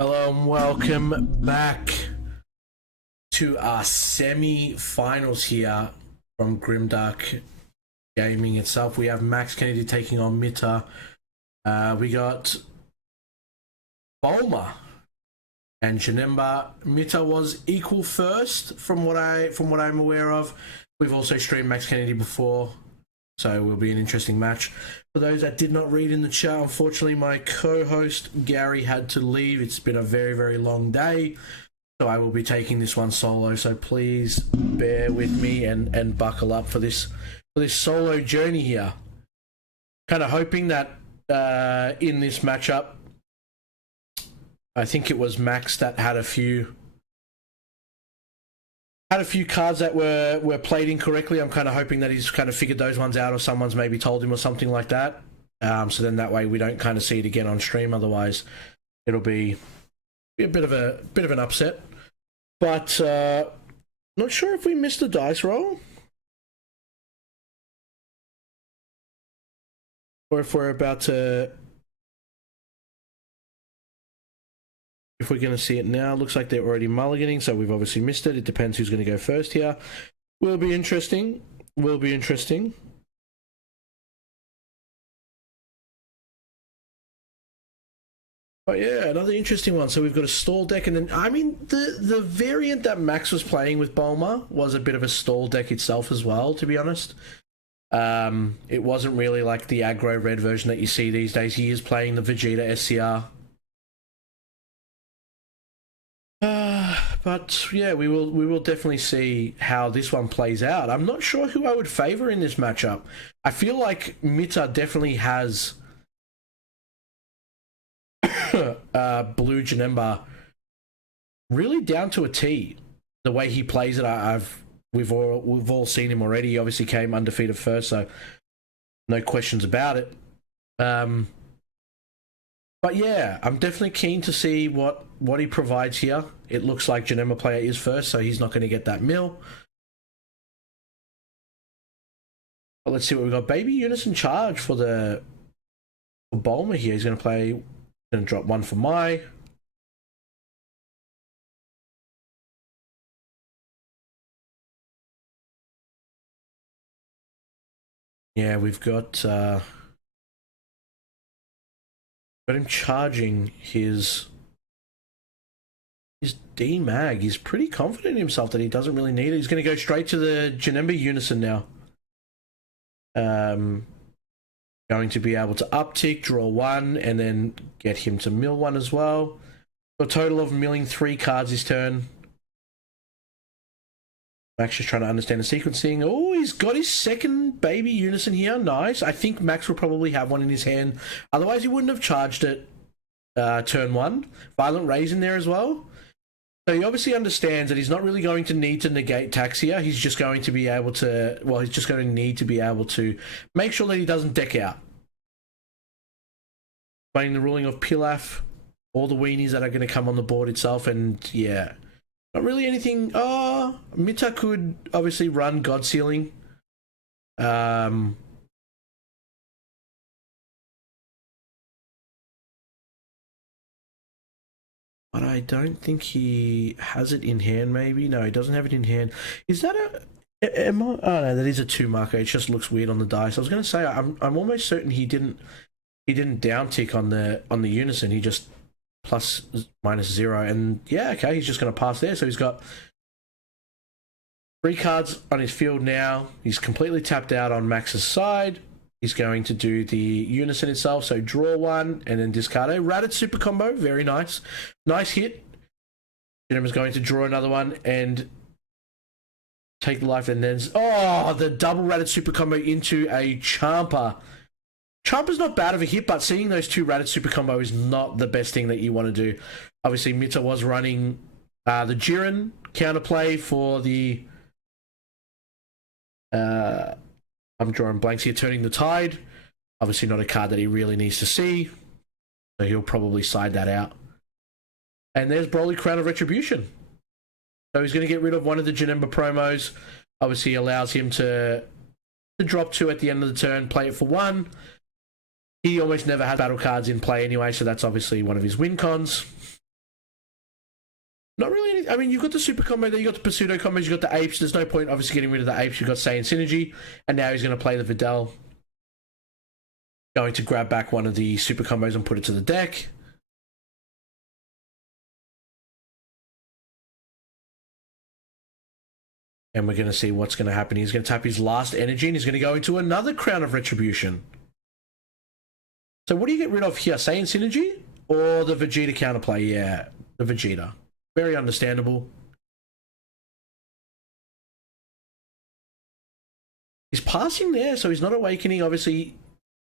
Hello and welcome back to our semi-finals here from Grimdark Gaming itself. We have Max Kennedy taking on Mita. We got Bulma and Janemba. Mita was equal first from what I'm aware of. We've also streamed Max Kennedy before, so it will be an interesting match. For those that did not read in the chat, unfortunately my co-host Gary had to leave. It's been a very, very long day, so I will be taking this one solo. So please bear with me and buckle up for this solo journey here. Kind of hoping that in this matchup, I think it was Max that had a few cards that were played incorrectly. I'm kind of hoping that he's kind of figured those ones out, or someone's maybe told him or something like that. So then that way we don't kind of see it again on stream. Otherwise, it'll be a bit of an upset. But not sure if we missed a dice roll, or if we're about to. If we're going to see it now, looks like they're already mulliganing, so we've obviously missed it. It depends who's going to go first here. Will be interesting. Will be interesting. But yeah, another interesting one. So we've got a stall deck, and then, I mean, the variant that Max was playing with Bulma was a bit of a stall deck itself as well, to be honest. It wasn't really like the aggro red version that you see these days. He is playing the Vegeta SCR. But yeah, we will definitely see how this one plays out. I'm not sure who I would favor in this matchup. I feel like Mita definitely has Blue Janemba really down to a T. The way he plays it, we've all seen him already. He obviously came undefeated first, so no questions about it. But yeah, I'm definitely keen to see what he provides here. It looks like Janemba player is first, so he's not going to get that mill. But let's see what we've got. Baby Unison charge for Bulma here. He's going to drop one for Mai. Yeah, we've got him charging his D-Mag. He's pretty confident in himself that he doesn't really need it. He's going to go straight to the Janemba Unison now. Going to be able to uptick, draw one, and then get him to mill one as well. A total of milling 3 cards this turn. Max just trying to understand the sequencing. Oh, he's got his second Baby Unison here. Nice. I think Max will probably have one in his hand. Otherwise, he wouldn't have charged it turn 1. Violent Raise in there as well. So he obviously understands that he's not really going to need to negate Taxia. He's just going to be able to... Well, he's just going to need to be able to make sure that he doesn't deck out. Playing the ruling of Pilaf. All the weenies that are going to come on the board itself. And yeah... Not really anything. Oh, Mita could obviously run God Sealing. But I don't think he has it in hand, maybe. No, he doesn't have it in hand. Is that oh no, that is a 2 marker. It just looks weird on the dice. I was going to say, I'm almost certain he didn't down tick on the Unison. He just plus minus 0, and yeah, okay, he's just going to pass there. So he's got 3 cards on his field now. He's completely tapped out on Max's side. He's going to do the Unison itself, so draw 1 and then discard a Ratted super combo. Very nice. Nice hit. Is going to draw another one and take the life, and then the double Ratted super combo into a Champa. Champa's not bad of a hit, but seeing those 2 Ratted super combo is not the best thing that you want to do. Obviously, Mita was running the Jiren counterplay for the... I'm drawing blanks here. Turning the Tide. Obviously not a card that he really needs to see, so he'll probably side that out. And there's Broly Crown of Retribution. So he's going to get rid of one of the Janemba promos. Obviously allows him to drop 2 at the end of the turn, play it for 1. He almost never has battle cards in play anyway, so that's obviously one of his win cons. Not really anything. I mean, you've got the super combo there, you've got the pseudo combos, you've got the apes. There's no point, obviously, getting rid of the apes. You've got Saiyan Synergy, and now he's going to play the Videl. Going to grab back one of the super combos and put it to the deck. And we're going to see what's going to happen. He's going to tap his last energy, and he's going to go into another Crown of Retribution. So what do you get rid of here? Saiyan Synergy or the Vegeta counterplay? Yeah, the Vegeta. Very understandable. He's passing there, so he's not awakening. Obviously,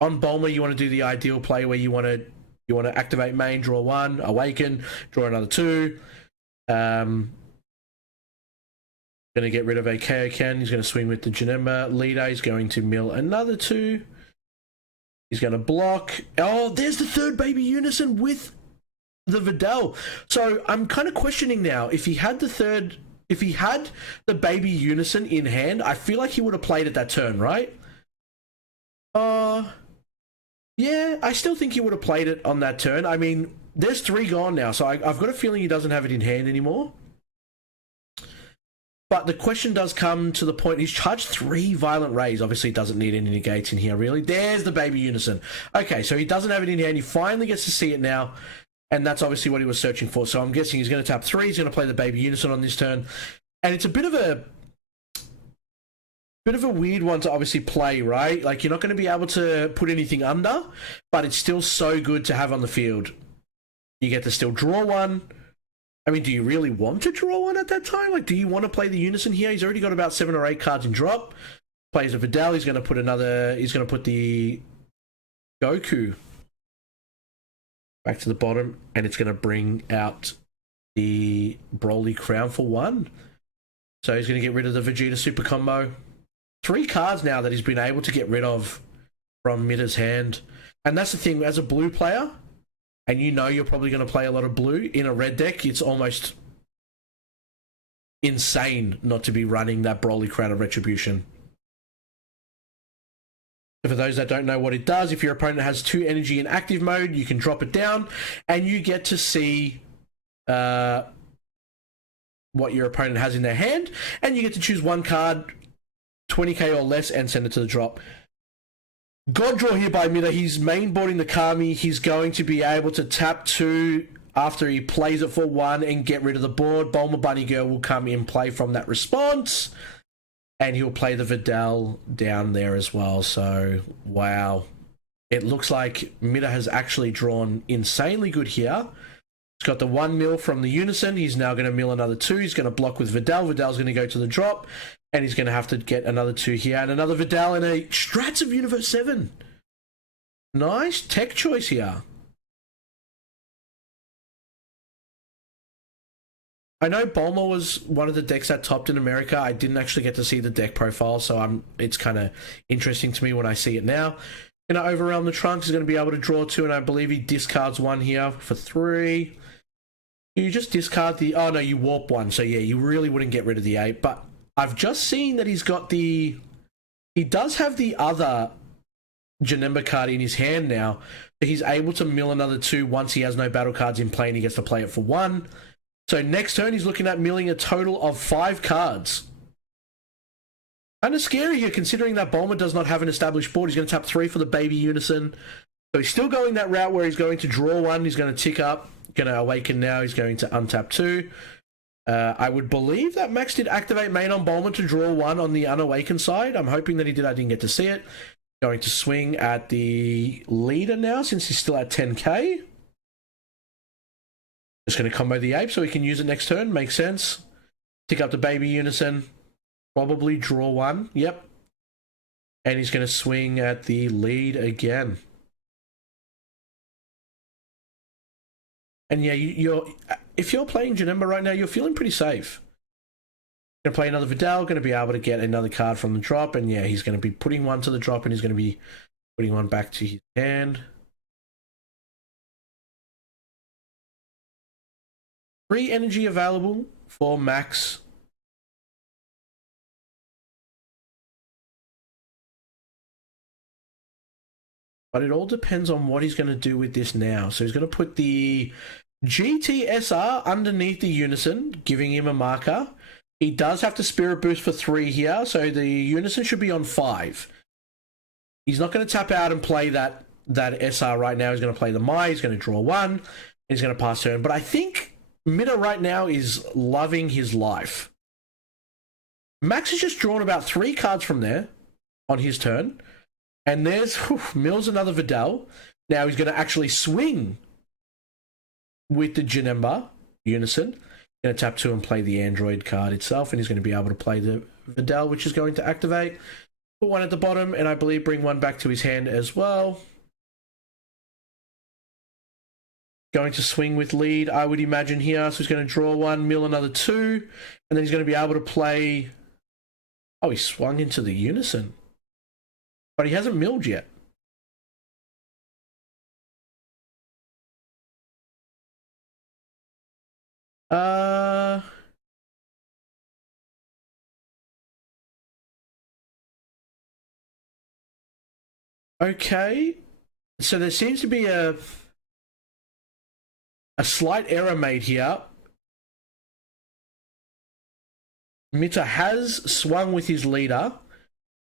on Bulma, you want to do the ideal play where you want to activate main, draw one, awaken, draw another two. Going to get rid of a Kaioken. He's going to swing with the Janemba leader. He's going to mill another two. He's going to block. Oh, there's the third baby unison with the Videl. So I'm kind of questioning now if he had the baby unison in hand, I feel like he would have played it that turn, right? Yeah, I still think he would have played it on that turn. I mean, there's 3 gone now, so I've got a feeling he doesn't have it in hand anymore. But the question does come to the point, he's charged 3 Violent Rays. Obviously, he doesn't need any negates in here, really. There's the baby unison. Okay, so he doesn't have it in hand. He finally gets to see it now, and that's obviously what he was searching for. So I'm guessing he's going to tap 3. He's going to play the baby unison on this turn. And it's a bit of a weird one to obviously play, right? Like, you're not going to be able to put anything under, but it's still so good to have on the field. You get to still draw one. I mean, do you really want to draw one at that time? Like, do you want to play the unison here? He's already got about 7 or 8 cards in drop. Plays a Videl. He's going to put the Goku back to the bottom, and it's going to bring out the Broly Crown for 1. So he's going to get rid of the Vegeta super combo. 3 cards now that he's been able to get rid of from Mita's hand. And that's the thing, as a blue player, and you know you're probably going to play a lot of blue, in a red deck, it's almost insane not to be running that Broly Crown of Retribution. For those that don't know what it does, if your opponent has 2 energy in active mode, you can drop it down, and you get to see what your opponent has in their hand, and you get to choose 1 card, 20k or less, and send it to the drop. God draw here by Mita. He's mainboarding the Kami. He's going to be able to tap 2 after he plays it for 1 and get rid of the board. Bulma Bunny Girl will come in play from that response, and he'll play the Videl down there as well. So, wow. It looks like Mita has actually drawn insanely good here. He's got the 1 mil from the Unison. He's now going to mill another 2. He's going to block with Videl. Videl's going to go to the drop. And he's going to have to get another 2 here. And another Videl and a Strats of Universe 7. Nice tech choice here. I know Bulma was one of the decks that topped in America. I didn't actually get to see the deck profile, so it's kind of interesting to me when I see it now. Going to overwhelm the Trunks. He's going to be able to draw 2, and I believe he discards 1 here for 3. You just discard the... Oh, no, you warp 1. So, yeah, you really wouldn't get rid of the 8. But I've just seen that he's got the... He does have the other Janemba card in his hand now. So he's able to mill another 2 once he has no battle cards in play, and he gets to play it for 1. So next turn, he's looking at milling a total of 5 cards. Kind of scary here, considering that Bulma does not have an established board. He's going to tap 3 for the baby unison. So he's still going that route where he's going to draw 1. He's going to tick up. Going to awaken now. He's going to untap 2. I would believe that Max did activate main on Bulma to draw 1 on the unawakened side. I'm hoping that he did. I didn't get to see it. Going to swing at the leader now, since he's still at 10k. Just going to combo the ape so he can use it next turn. Makes sense. Tick up the baby unison. Probably draw 1. Yep. And he's going to swing at the lead again. And yeah, if you're playing Janemba right now, you're feeling pretty safe. Going to play another Videl. Going to be able to get another card from the drop. And yeah, he's going to be putting 1 to the drop, and he's going to be putting 1 back to his hand. 3 energy available for Max. But it all depends on what he's going to do with this now. So he's going to put the GTSR underneath the Unison, giving him a marker. He does have to Spirit Boost for 3 here, so the Unison should be on 5. He's not going to tap out and play that SR right now. He's going to play the Mai. He's going to draw 1. He's going to pass turn. But I think Mita right now is loving his life. Max has just drawn about 3 cards from there on his turn. And there's mills another Vidal. Now he's going to actually swing with the Janemba Unison. Going to tap 2 and play the Android card itself, and he's going to be able to play the Vidal, which is going to activate. Put 1 at the bottom, and I believe bring 1 back to his hand as well. Going to swing with lead, I would imagine here. So he's going to draw 1, mill another 2, and then he's going to be able to play... Oh, he swung into the Unison. But he hasn't milled yet. Okay. So there seems to be a slight error made here. Mita has swung with his leader,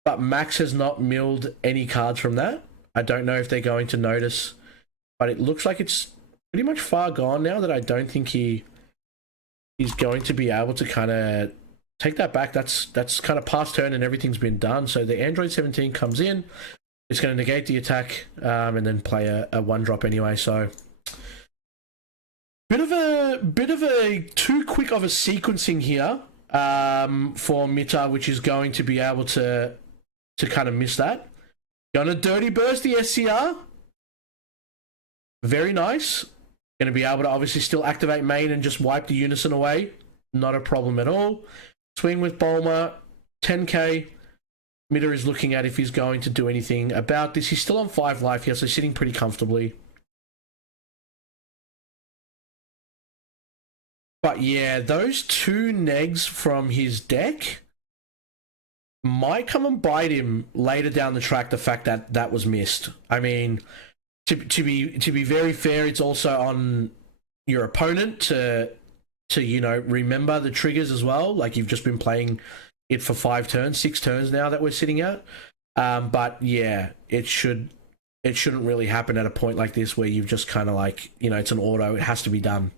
but Max has not milled any cards from that. I don't know if they're going to notice, but it looks like it's pretty much far gone now that I don't think he's going to be able to kind of take that back. That's kind of past turn and everything's been done. So the Android 17 comes in. It's going to negate the attack and then play a 1-drop anyway. So bit of a too quick of a sequencing here for Mita, which is going to be able to kind of miss that. Gonna dirty burst the SCR. Very nice. Going to be able to obviously still activate main and just wipe the Unison away. Not a problem at all. Swing with Bulma. 10k. Mita is looking at if he's going to do anything about this. He's still on 5 life here, so sitting pretty comfortably. But yeah, those 2 negs from his deck might come and bite him later down the track, the fact that that was missed. I mean, to be very fair, it's also on your opponent to you know, remember the triggers as well. Like, you've just been playing it for 5 turns, 6 turns now that we're sitting at. But yeah, it shouldn't really happen at a point like this where you've just kind of like, you know, it's an auto, it has to be done.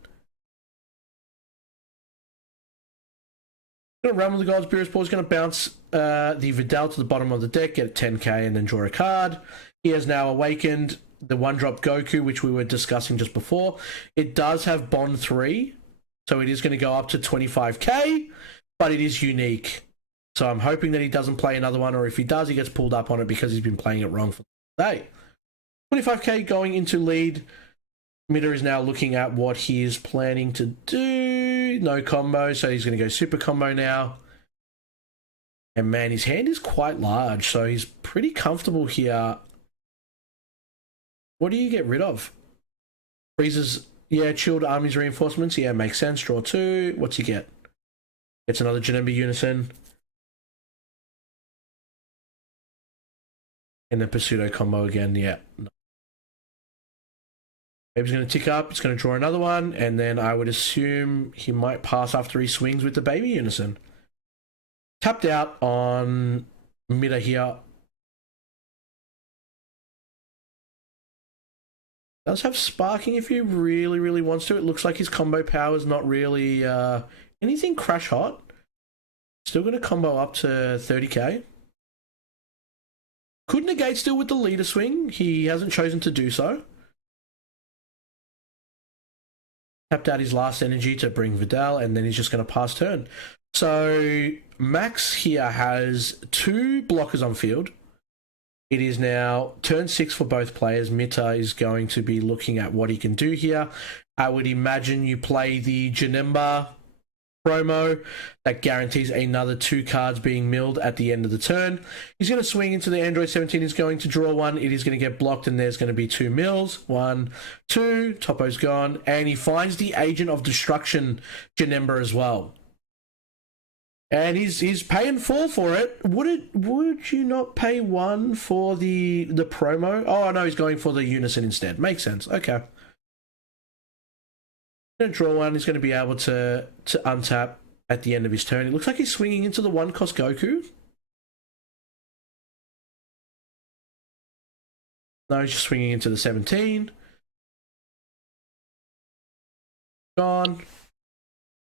Gonna run with the God's Beerus Ball. He's gonna bounce the Vidal to the bottom of the deck, get a 10k, and then draw a card. He has now awakened the 1-drop Goku, which we were discussing just before. It does have Bond 3, so it is going to go up to 25k, but it is unique. So I'm hoping that he doesn't play another one, or if he does, he gets pulled up on it because he's been playing it wrong for the day. 25k going into lead. Mita is now looking at what he is planning to do. No combo, so he's going to go super combo now. And man, his hand is quite large, so he's pretty comfortable here. What do you get rid of? Freezes, yeah, chilled armies reinforcements. Yeah, makes sense. Draw 2. What's he get? Gets another Janemba Unison. And then pseudo combo again. Yeah. Maybe he's going to tick up. He's going to draw another one. And then I would assume he might pass after he swings with the baby Unison. Tapped out on Mita here. Does have sparking if he really, really wants to. It looks like his combo power is not really anything crash hot. Still going to combo up to 30k. Could negate still with the leader swing. He hasn't chosen to do so. Tapped out his last energy to bring Vidal, and then he's just going to pass turn. So Max here has 2 blockers on field. It is now turn 6 for both players. Mita is going to be looking at what he can do here. I would imagine you play the Janemba promo. That guarantees another 2 cards being milled at the end of the turn. He's going to swing into the Android 17. He's going to draw 1. It is going to get blocked, and there's going to be 2 mills. 1, 2. Topo's gone. And he finds the Agent of Destruction Janemba as well. And he's paying 4 for it. Would you not pay 1 for the promo? Oh no, he's going for the Unison instead. Makes sense. Okay. Going to draw one. He's going to be able to untap at the end of his turn. It looks like he's swinging into the 1-cost Goku. No, he's just swinging into the 17. Gone.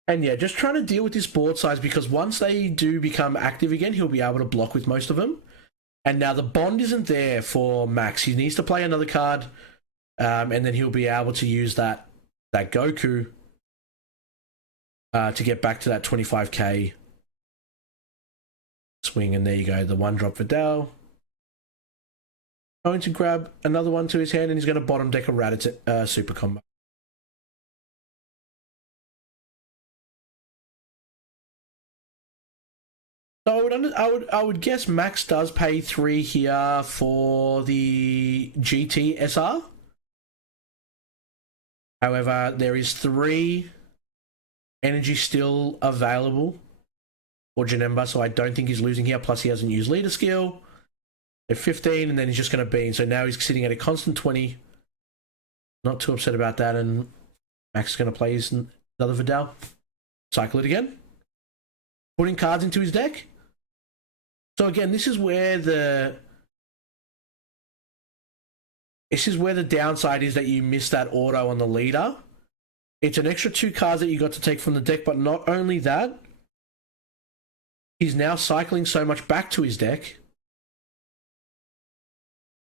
And yeah, just trying to deal with this board size, because once they do become active again, he'll be able to block with most of them. And now the bond isn't there for Max. He needs to play another card, and then he'll be able to use that Goku to get back to that 25k swing. And there you go, the 1-drop Vidal. Going to grab another one to his hand, and he's going to bottom deck a Rattata super combo. So I would guess Max does pay 3 here for the GT SR. However, there is 3 energy still available for Janemba, so I don't think he's losing here. Plus, he hasn't used leader skill. They're 15, and then he's just going to bean. So now he's sitting at a constant 20. Not too upset about that, and Max is going to play his another Vidal. Cycle it again. Putting cards into his deck. So again, this is where the downside is, that you miss that auto on the leader. It's an extra 2 cards that you got to take from the deck, but not only that, he's now cycling so much back to his deck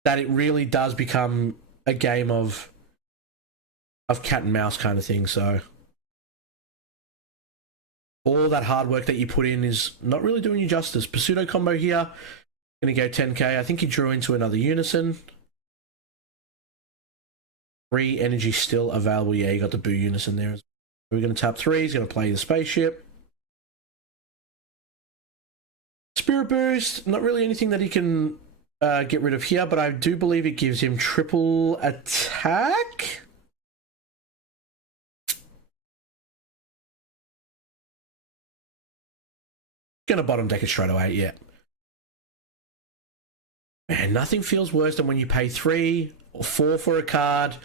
that it really does become a game of cat and mouse kind of thing. So all that hard work that you put in is not really doing you justice. Pseudo combo here. Going to go 10k. I think he drew into another Unison. 3 energy still available. Yeah, you got the Boo Unison there. We're going to tap 3. He's going to play the spaceship. Spirit Boost. Not really anything that he can get rid of here, but I do believe it gives him triple attack. Gonna bottom deck it straight away, yeah. Man, nothing feels worse than when you pay 3 or 4 for a card,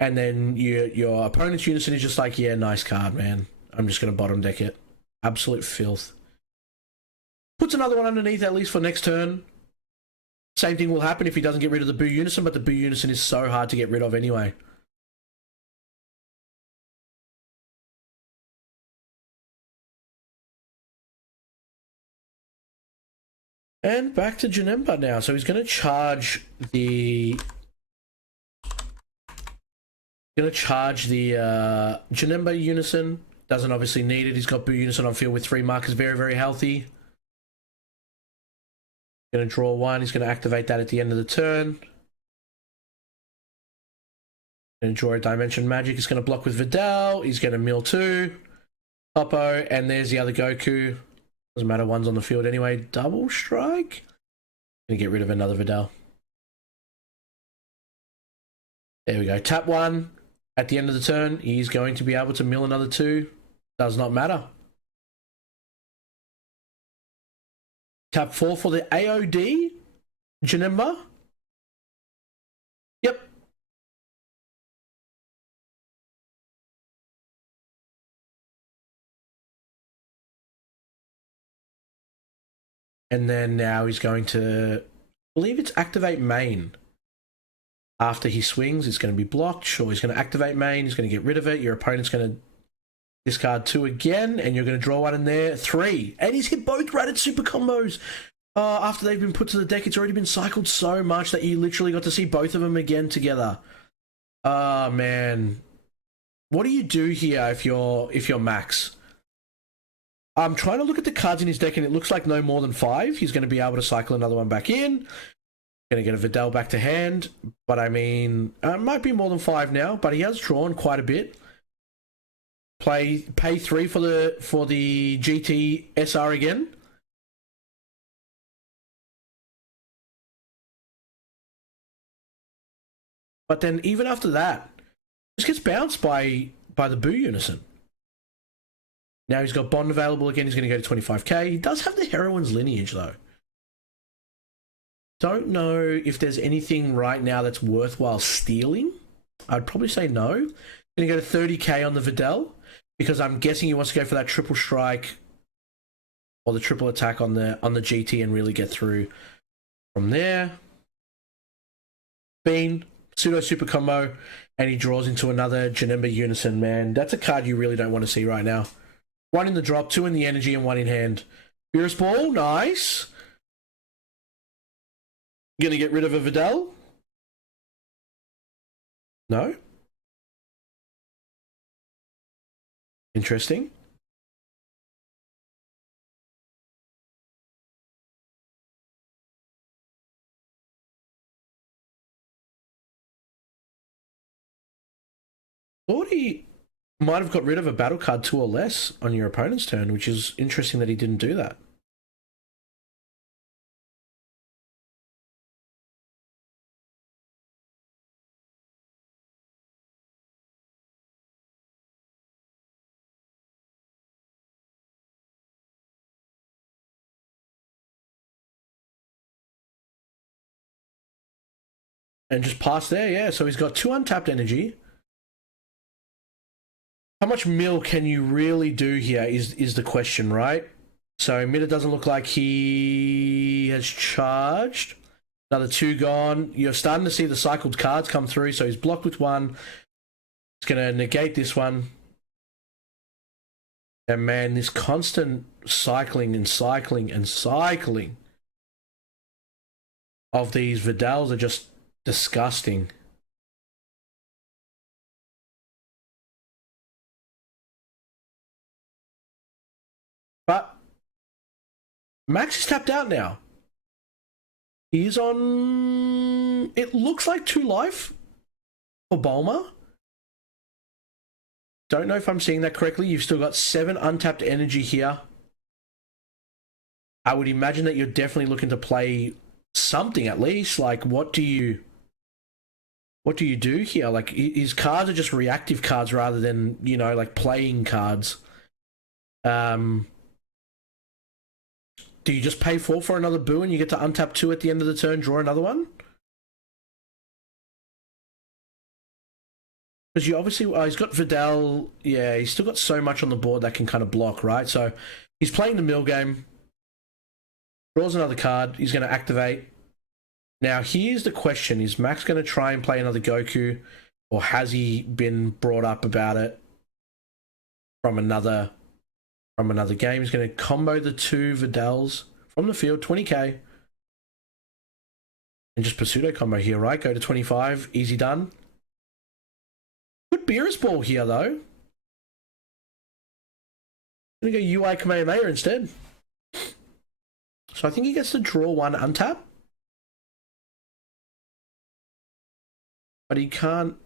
and then your opponent's Unison is just like, yeah, nice card, man. I'm just gonna bottom deck it. Absolute filth. Puts another one underneath at least for next turn. Same thing will happen if he doesn't get rid of the Boo Unison, but the Boo Unison is so hard to get rid of anyway. And back to Janemba now. So he's going to charge the Janemba Unison. Doesn't obviously need it. He's got Boo Unison on field with 3 markers. Very, very healthy. Going to draw 1. He's going to activate that at the end of the turn. Going to draw a Dimension Magic. He's going to block with Vidal. He's going to mill 2. Topo. And there's the other Goku. Doesn't matter, one's on the field anyway. Double strike. Gonna get rid of another Vidal. There we go. Tap 1. At the end of the turn, he's going to be able to mill another 2. Does not matter. Tap 4 for the AOD. Janemba. Yep. And then now he's going to, I believe it's activate main. After he swings, it's going to be blocked. Sure, he's going to activate main. He's going to get rid of it. Your opponent's going to discard 2 again, and you're going to draw 1 in there. 3. And he's hit both Rattata super combos. After they've been put to the deck, it's already been cycled so much that you literally got to see both of them again together. Oh, man. What do you do here if you're Max? I'm trying to look at the cards in his deck, and it looks like no more than 5. He's going to be able to cycle another one back in. Going to get a Vidal back to hand. But I mean, it might be more than 5 now, but he has drawn quite a bit. Pay 3 for the GT SR again. But then even after that, just gets bounced by the Boo Unison. Now he's got Bond available again. He's going to go to 25k. He does have the Heroine's Lineage, though. Don't know if there's anything right now that's worthwhile stealing. I'd probably say no. Gonna go to 30k on the Videl, because I'm guessing he wants to go for that triple strike or the triple attack on the GT and really get through from there. Bean, pseudo super combo, and he draws into another Janemba Unison. Man, that's a card you really don't want to see right now. 1 in the drop, 2 in the energy, and 1 in hand. Beerus Ball, nice. Gonna get rid of a Videl? No? Interesting. Thought he might have got rid of a battle card 2 or less on your opponent's turn, which is interesting that he didn't do that. And just pass there, yeah. So he's got 2 untapped energy. How much mill can you really do here is the question, right? So Mida doesn't look like he has charged. Another 2 gone. You're starting to see the cycled cards come through. So he's blocked with 1. It's going to negate this one. And man, this constant cycling and cycling and cycling of these Vidals are just disgusting. But Max is tapped out now. He's on... It looks like 2 life for Bulma. Don't know if I'm seeing that correctly. You've still got 7 untapped energy here. I would imagine that you're definitely looking to play something at least. Like, what do you do here? Like, his cards are just reactive cards rather than, you know, like playing cards. Do you just pay 4 for another Boo and you get to untap 2 at the end of the turn, draw another one? Because you obviously... he's got Videl. Yeah, he's still got so much on the board that can kind of block, right? So he's playing the mill game. Draws another card. He's going to activate. Now, here's the question. Is Max going to try and play another Goku? Or has he been brought up about it from another game? He's going to combo the 2 Videls from the field, 20k. And just pseudo combo here, right? Go to 25. Easy done. Good Beerus Ball here, though. I'm going to go UI Kamehameha instead. So I think he gets to draw 1 untap. But he can't...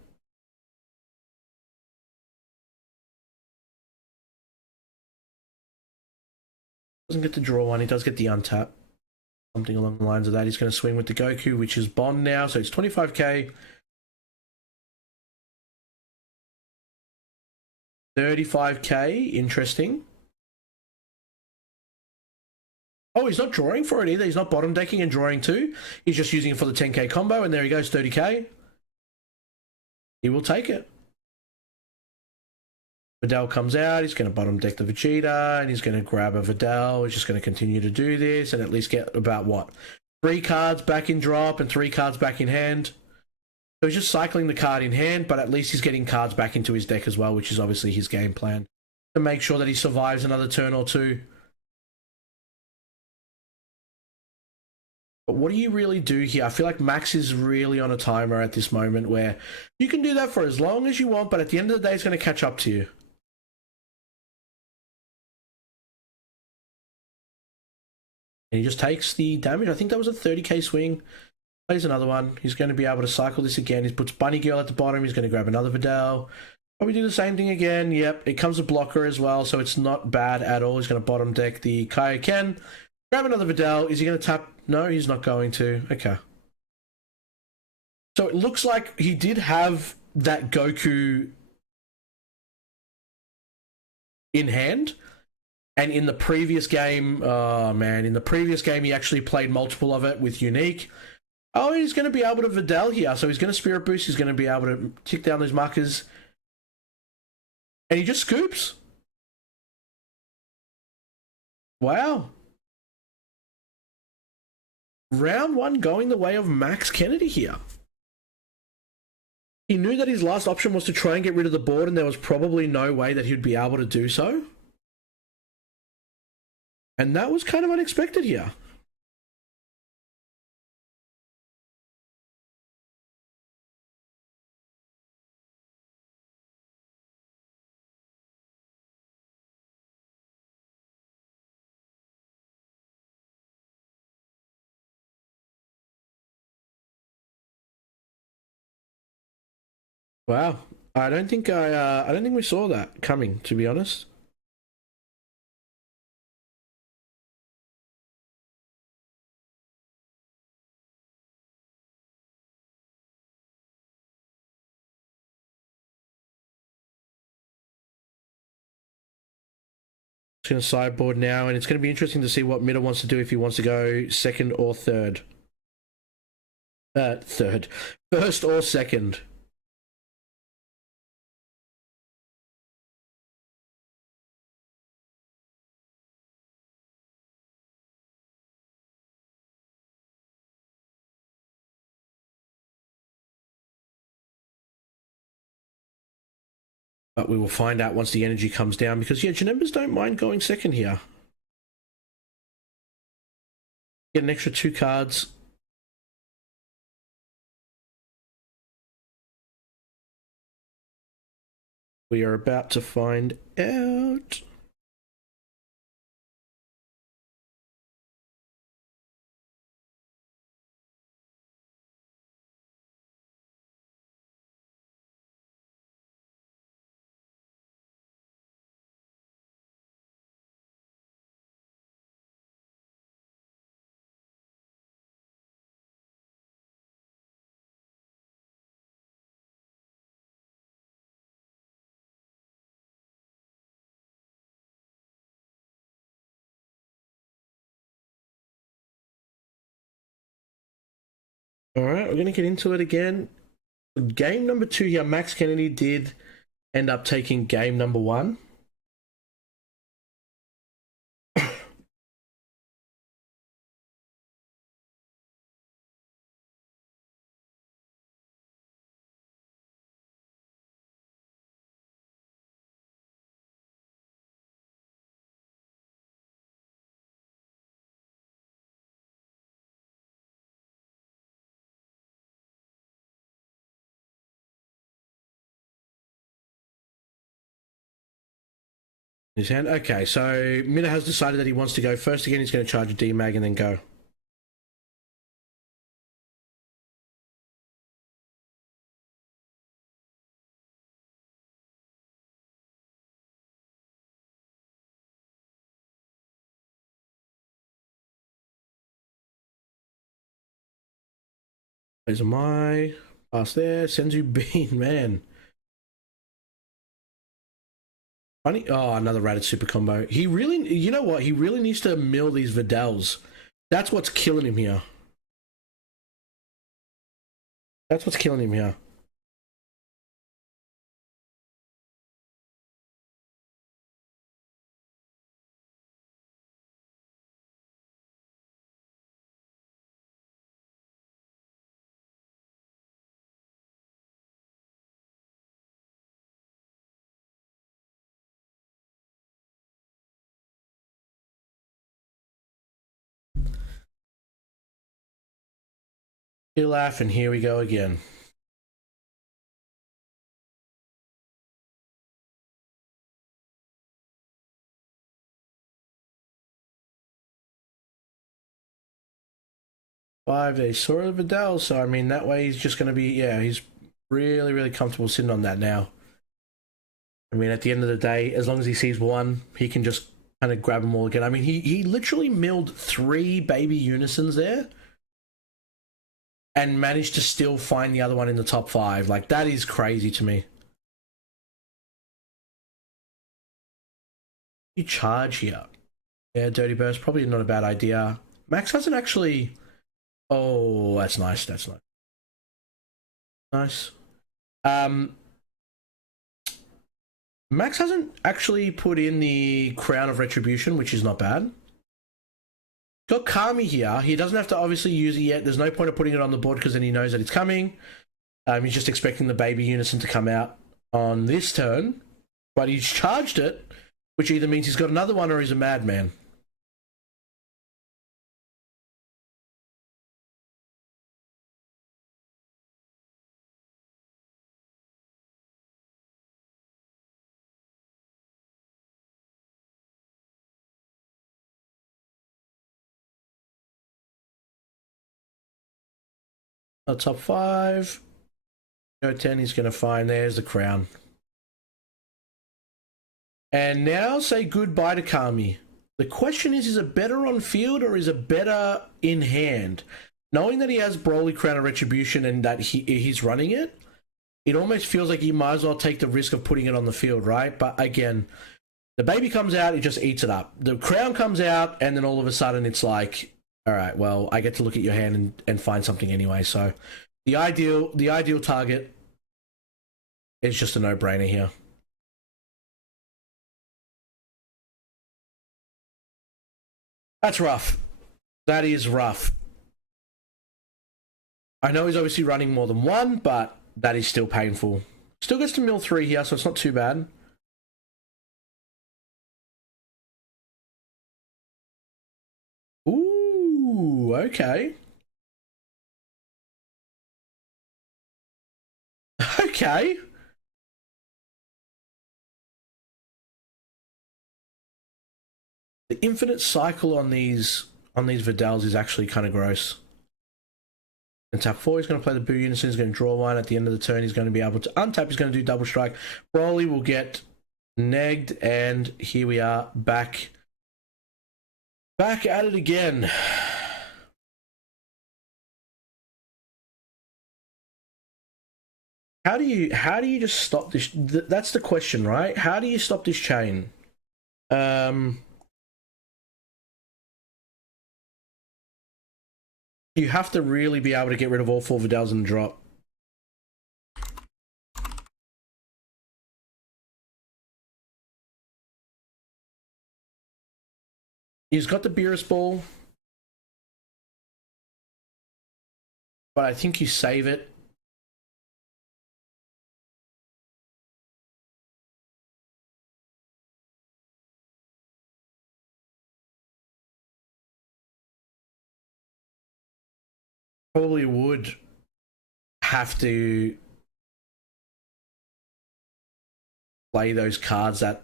Doesn't get to draw 1. He does get the untap. Something along the lines of that. He's going to swing with the Goku, which is Bond now. So it's 25k. 35k. Interesting. Oh, he's not drawing for it either. He's not bottom decking and drawing 2. He's just using it for the 10k combo. And there he goes, 30k. He will take it. Videl comes out, he's going to bottom deck the Vegeta, and he's going to grab a Videl. He's just going to continue to do this and at least get about, what, 3 cards back in drop and 3 cards back in hand. So he's just cycling the card in hand, but at least he's getting cards back into his deck as well, which is obviously his game plan, to make sure that he survives another turn or 2. But what do you really do here? I feel like Max is really on a timer at this moment where you can do that for as long as you want, but at the end of the day, it's going to catch up to you. And he just takes the damage. I think that was a 30k swing. Plays another one. He's going to be able to cycle this again. He puts Bunny Girl at the bottom. He's going to grab another Videl. Probably do the same thing again. Yep, it comes a blocker as well, so it's not bad at all. He's going to bottom deck the Kaioken. Grab another Videl. Is he going to tap? No, he's not going to. Okay. So it looks like he did have that Goku in hand. And in the previous game, oh man, in the previous game, he actually played multiple of it with Unique. Oh, he's going to be able to Videl here. So he's going to Spirit Boost. He's going to be able to tick down those markers. And he just scoops. Wow. Round one going the way of Max Kennedy here. He knew that his last option was to try and get rid of the board, and there was probably no way that he'd be able to do so. And that was kind of unexpected here. Wow, I don't think we saw that coming, to be honest. It's going to sideboard now, and it's going to be interesting to see what Mitter wants to do, if he wants to go second or third. First or second. But we will find out once the energy comes down, because, yeah, Janembas don't mind going second here. Get an extra 2 cards. We are about to find out. All right, we're going to get into it again. Game number 2 here, Max Kennedy did end up taking game number 1. His hand. Okay, so Mitter has decided that he wants to go first again. He's going to charge a D-Mag and then go. There's my pass there. Senzu Bean, man. Funny. Oh, another rated super combo. He really, you know what? He really needs to mill these Vidals. That's what's killing him here. That's what's killing him here. You laugh, and here we go again. Five days. Saw a Vidal, so I mean that way he's just going to be, yeah, he's really, really comfortable sitting on that now. I mean, at the end of the day, as long as he sees one, he can just kind of grab them all again. I mean, he literally milled 3 baby unisons there and managed to still find the other one in the top 5. Like, that is crazy to me. You charge here. Yeah, Dirty Burst, probably not a bad idea. Max hasn't actually... Oh, that's nice, that's nice. Nice. Max hasn't actually put in the Crown of Retribution, which is not bad. Got Kami here. He doesn't have to obviously use it yet. There's no point of putting it on the board because then he knows that it's coming. He's just expecting the baby unison to come out on this turn. But he's charged it, which either means he's got another one or he's a madman. Top 5. Go 10, he's going to find there's the crown. And now say goodbye to Kami. The question is it better on field or is it better in hand? Knowing that he has Broly Crown of Retribution and that he's running it, it almost feels like he might as well take the risk of putting it on the field, right? But again, the baby comes out, it just eats it up. The crown comes out, and then all of a sudden it's like, all right, well, I get to look at your hand and find something anyway. So the ideal target is just a no-brainer here. That's rough. That is rough. I know he's obviously running more than one, but that is still painful. Still gets to mill 3 here, so it's not too bad. Ooh, okay. Okay. The infinite cycle on these Vidals is actually kind of gross. And tap 4, he's going to play the Boo Unison, he's going to draw one. At the end of the turn, he's going to be able to untap, he's going to do double strike. Broly will get negged, and here we are back at it again. How do you just stop this? That's the question, right? How do you stop this chain? You have to really be able to get rid of all 4 Vidals in the drop. He's got the Beerus Ball, but I think you save it. Probably would have to play those cards that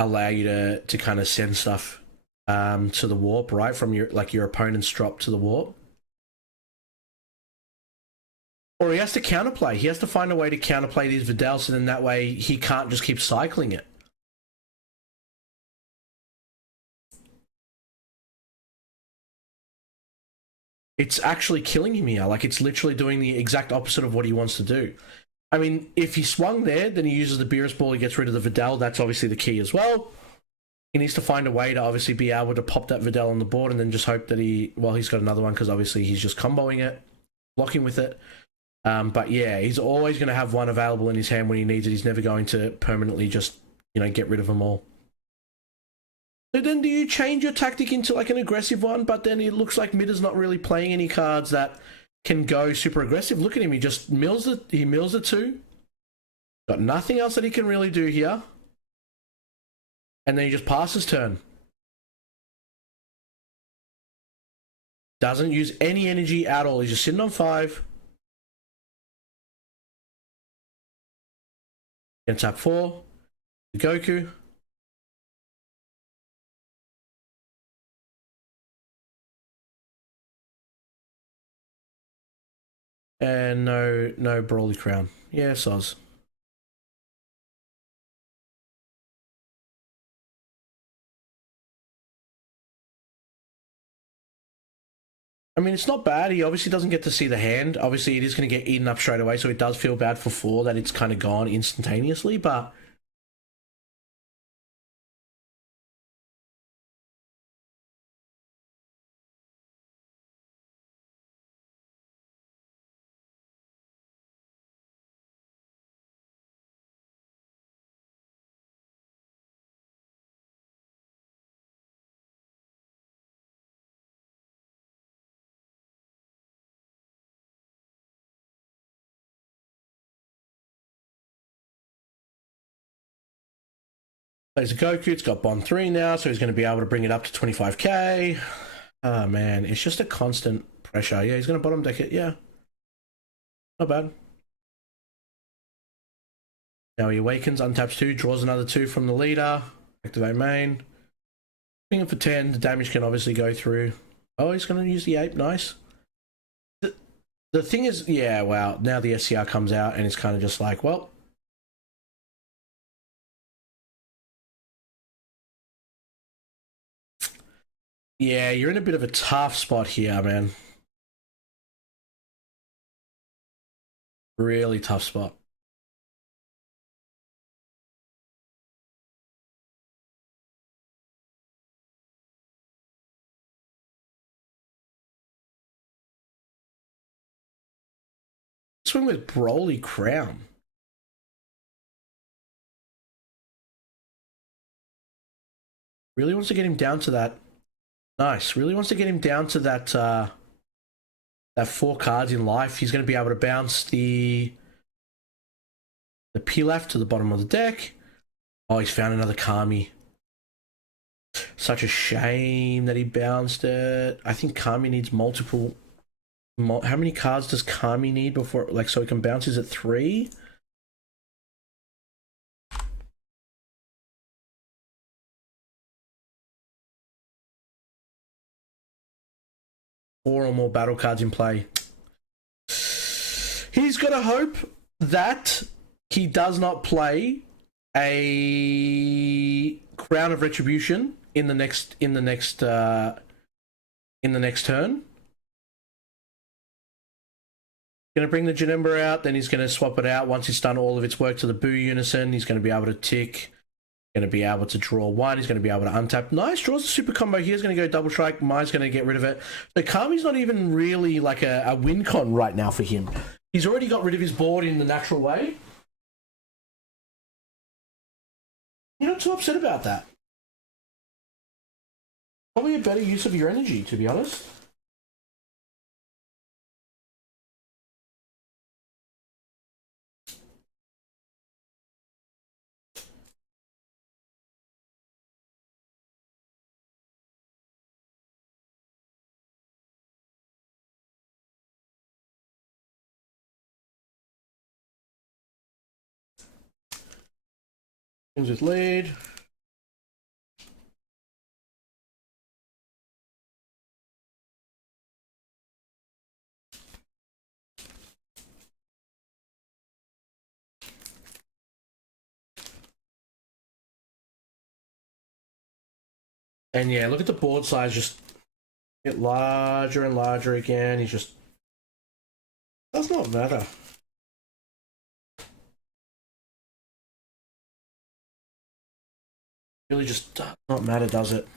allow you to kind of send stuff to the warp, right? From your opponent's drop to the warp. Or he has to counterplay. He has to find a way to counterplay these Vidals, so then that way he can't just keep cycling it. It's actually killing him here. Like, it's literally doing the exact opposite of what he wants to do. I mean, if he swung there, then he uses the Beerus Ball, he gets rid of the Vidal. That's obviously the key as well. He needs to find a way to obviously be able to pop that Vidal on the board and then just hope that he's got another one, because obviously he's just comboing it, blocking with it. But yeah, he's always going to have one available in his hand when he needs it. He's never going to permanently just, get rid of them all. So then do you change your tactic into like an aggressive one, but then it looks like Midda's not really playing any cards that can go super aggressive? Look at him, he just mills the 2. Got nothing else that he can really do here. And then he just passes turn. Doesn't use any energy at all. He's just sitting on 5. And tap 4. Goku. And no Broly Crown. Yeah, soz. I mean, it's not bad. He obviously doesn't get to see the hand. Obviously, it is going to get eaten up straight away, so it does feel bad for 4 that it's kind of gone instantaneously, but Plays a Goku. It's got Bond 3 now, so he's going to be able to bring it up to 25k. Oh, man. It's just a constant pressure. Yeah, he's going to bottom deck it. Yeah. Not bad. Now he awakens, untaps 2, draws another 2 from the leader. Activate main. Swing it for 10. The damage can obviously go through. Oh, he's going to use the ape. Nice. The thing is, yeah, wow. Now the SCR comes out and it's kind of just like, well. Yeah, you're in a bit of a tough spot here, man. Really tough spot. Swing with Broly Crown. Really wants to get him down to that. Nice. Really wants to get him down to that that 4 cards in life. He's going to be able to bounce the Pilaf to the bottom of the deck. Oh, he's found another Kami. Such a shame that he bounced it. I think Kami needs multiple. How many cards does Kami need before, like, so he can bounce? Is it 3? Or more battle cards in play. He's got to hope that he does not play a Crown of Retribution in the next turn. Going to bring the Janemba out, then he's going to swap it out once it's done all of its work to the Boo Unison. He's going to be able to tick. Going to be able to draw 1. He's going to be able to untap. Nice, draws the super combo here. He's going to go double strike. Mai's going to get rid of it. So Kami's not even really like a win con right now for him. He's already got rid of his board in the natural way. You're not too upset about that. Probably a better use of your energy, to be honest. With lead. And yeah, look at the board size just get larger and larger again. He's just does not matter. Really just does not matter, does it?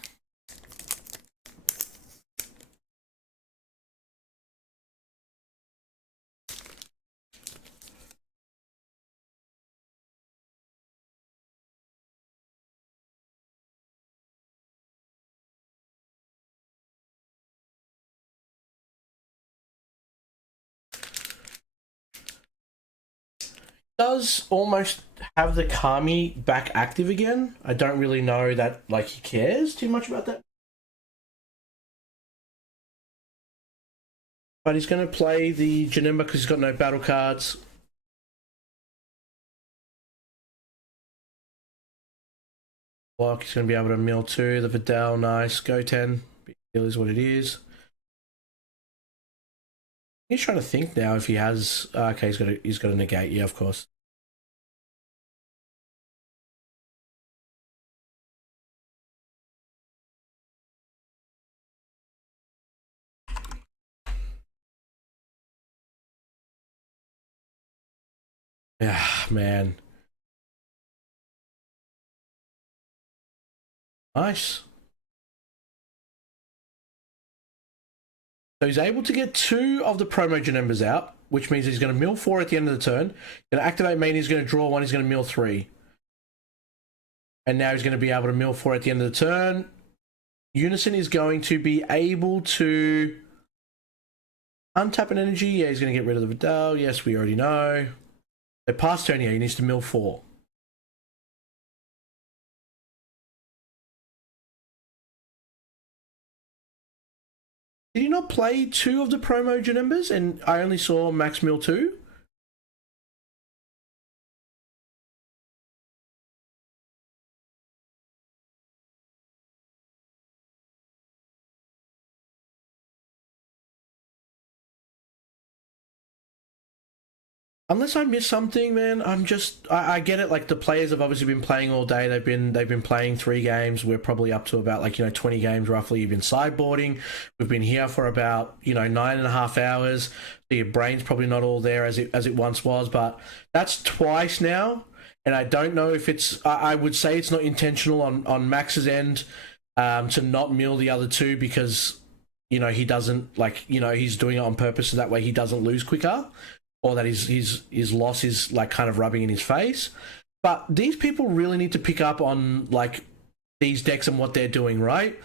Does almost have the Kami back active again. I don't really know that, like, he cares too much about that. But he's going to play the Janemba because he's got no battle cards. Block, he's going to be able to mill 2. The Vidal, nice. Go 10. Big deal is what it is. He's trying to think now if he has. Okay, he's got a negate. Yeah, of course. Yeah, man. Nice. So he's able to get 2 of the promo Janembas out, which means he's going to mill 4 at the end of the turn. He's going to activate main, he's going to draw 1, he's going to mill 3. And now he's going to be able to mill 4 at the end of the turn. Unison is going to be able to untap an energy. Yeah, he's going to get rid of the Vidal. Yes, we already know. So past turn, yeah, he needs to mill 4. Did you not play 2 of the promo Janembas? And I only saw Max Mill 2? Unless I missed something, man. I get it. Like, the players have obviously been playing all day. They've been playing 3 games. We're probably up to about, like, 20 games roughly. You've been sideboarding. We've been here for about 9.5 hours. So your brain's probably not all there as it once was. But that's twice now, and I don't know if it's. I would say it's not intentional on Max's end to not mill the other 2 because he doesn't he's doing it on purpose so that way he doesn't lose quicker, or that his loss is like kind of rubbing in his face. But these people really need to pick up on like these decks and what they're doing, right?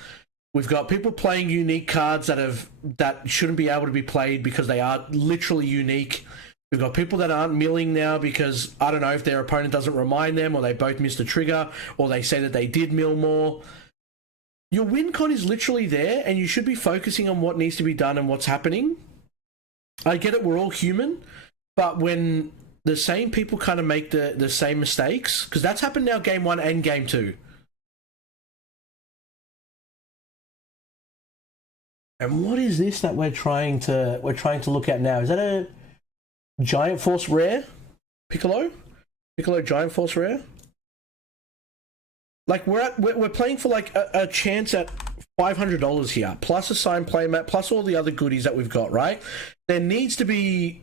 We've got people playing unique cards that shouldn't be able to be played because they are literally unique. We've got people that aren't milling now because, I don't know, if their opponent doesn't remind them, or they both missed a trigger, or they say that they did mill more. Your win con is literally there, and you should be focusing on what needs to be done and what's happening. I get it, we're all human. But when the same people kind of make the same mistakes, because that's happened now game 1 and game 2. And what is this that we're trying to look at now? Is that a Giant Force rare? Piccolo Giant Force rare? Like, we're playing for like a chance at $500 here, plus a signed playmat, plus all the other goodies that we've got, right? There needs to be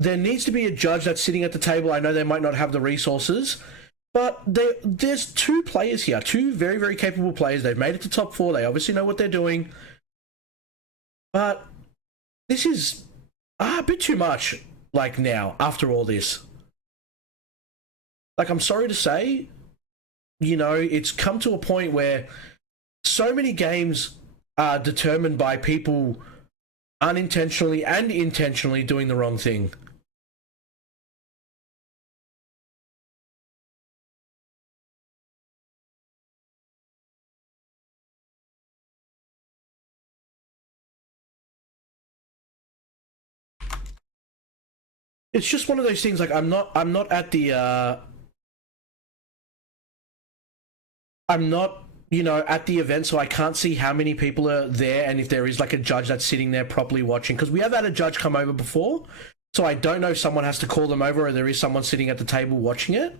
a judge that's sitting at the table. I know they might not have the resources, but there's 2 players here, 2 very, very capable players. They've made it to top 4. They obviously know what they're doing. But this is a bit too much, like, now, after all this. Like, I'm sorry to say, it's come to a point where so many games are determined by people unintentionally and intentionally doing the wrong thing. It's just one of those things. Like, I'm not at the I'm not at the event, so I can't see how many people are there and if there is like a judge that's sitting there properly watching, because we have had a judge come over before, so I don't know if someone has to call them over or there is someone sitting at the table watching it.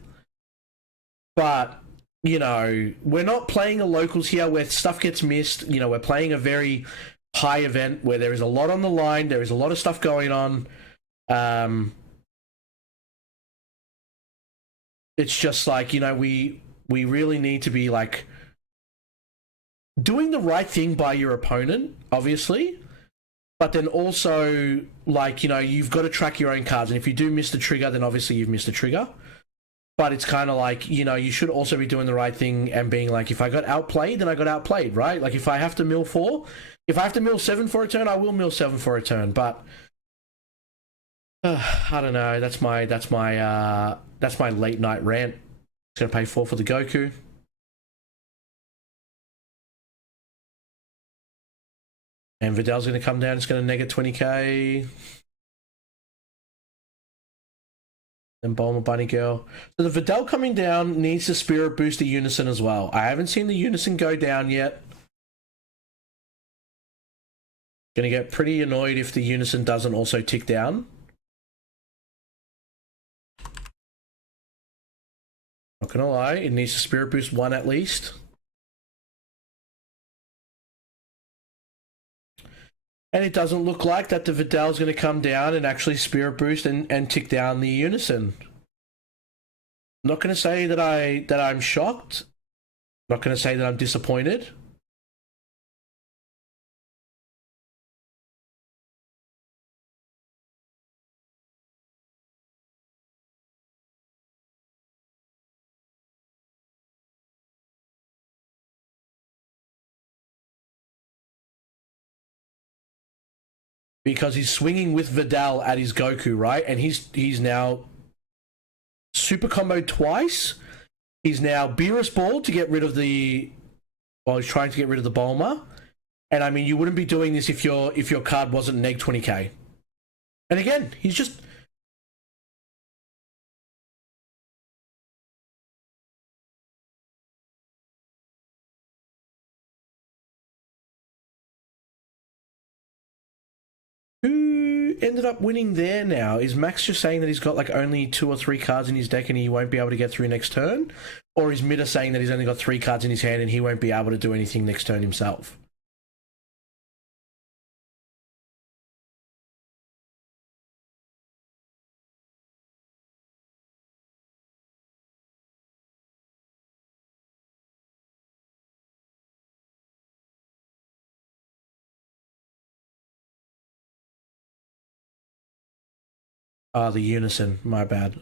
But we're not playing a locals here where stuff gets missed. We're playing a very high event where there is a lot on the line, there is a lot of stuff going on. It's just like, we really need to be like doing the right thing by your opponent, obviously, but then also like, you've got to track your own cards, and if you do miss the trigger, then obviously you've missed the trigger. But it's kind of like, you should also be doing the right thing and being like, if I got outplayed, then I got outplayed, right? Like, if I have to mill 4, if I have to mill 7 for a turn, I will mill 7 for a turn. But I don't know. That's my late night rant. It's gonna pay 4 for the Goku. And Vidal's gonna come down. It's gonna neg at 20k. And Bulma Bunny Girl. So the Vidal coming down needs to Spirit Boost the Unison as well. I haven't seen the Unison go down yet. Gonna get pretty annoyed if the Unison doesn't also tick down. Not gonna lie, it needs to Spirit Boost 1 at least. And it doesn't look like that the Vidal's going to come down and actually Spirit Boost and tick down the Unison. I'm not going to say that I'm shocked. I'm not going to say that I'm disappointed. Because he's swinging with Vidal at his Goku, right? And he's now super comboed twice. He's now Beerus Ball to get rid of the... Well, he's trying to get rid of the Bulma. And I mean, you wouldn't be doing this if your card wasn't neg 20k. And again, he's just... Who ended up winning there now? Is Max just saying that he's got like only 2 or 3 cards in his deck and he won't be able to get through next turn? Or is Mida saying that he's only got 3 cards in his hand and he won't be able to do anything next turn himself? The Unison, my bad.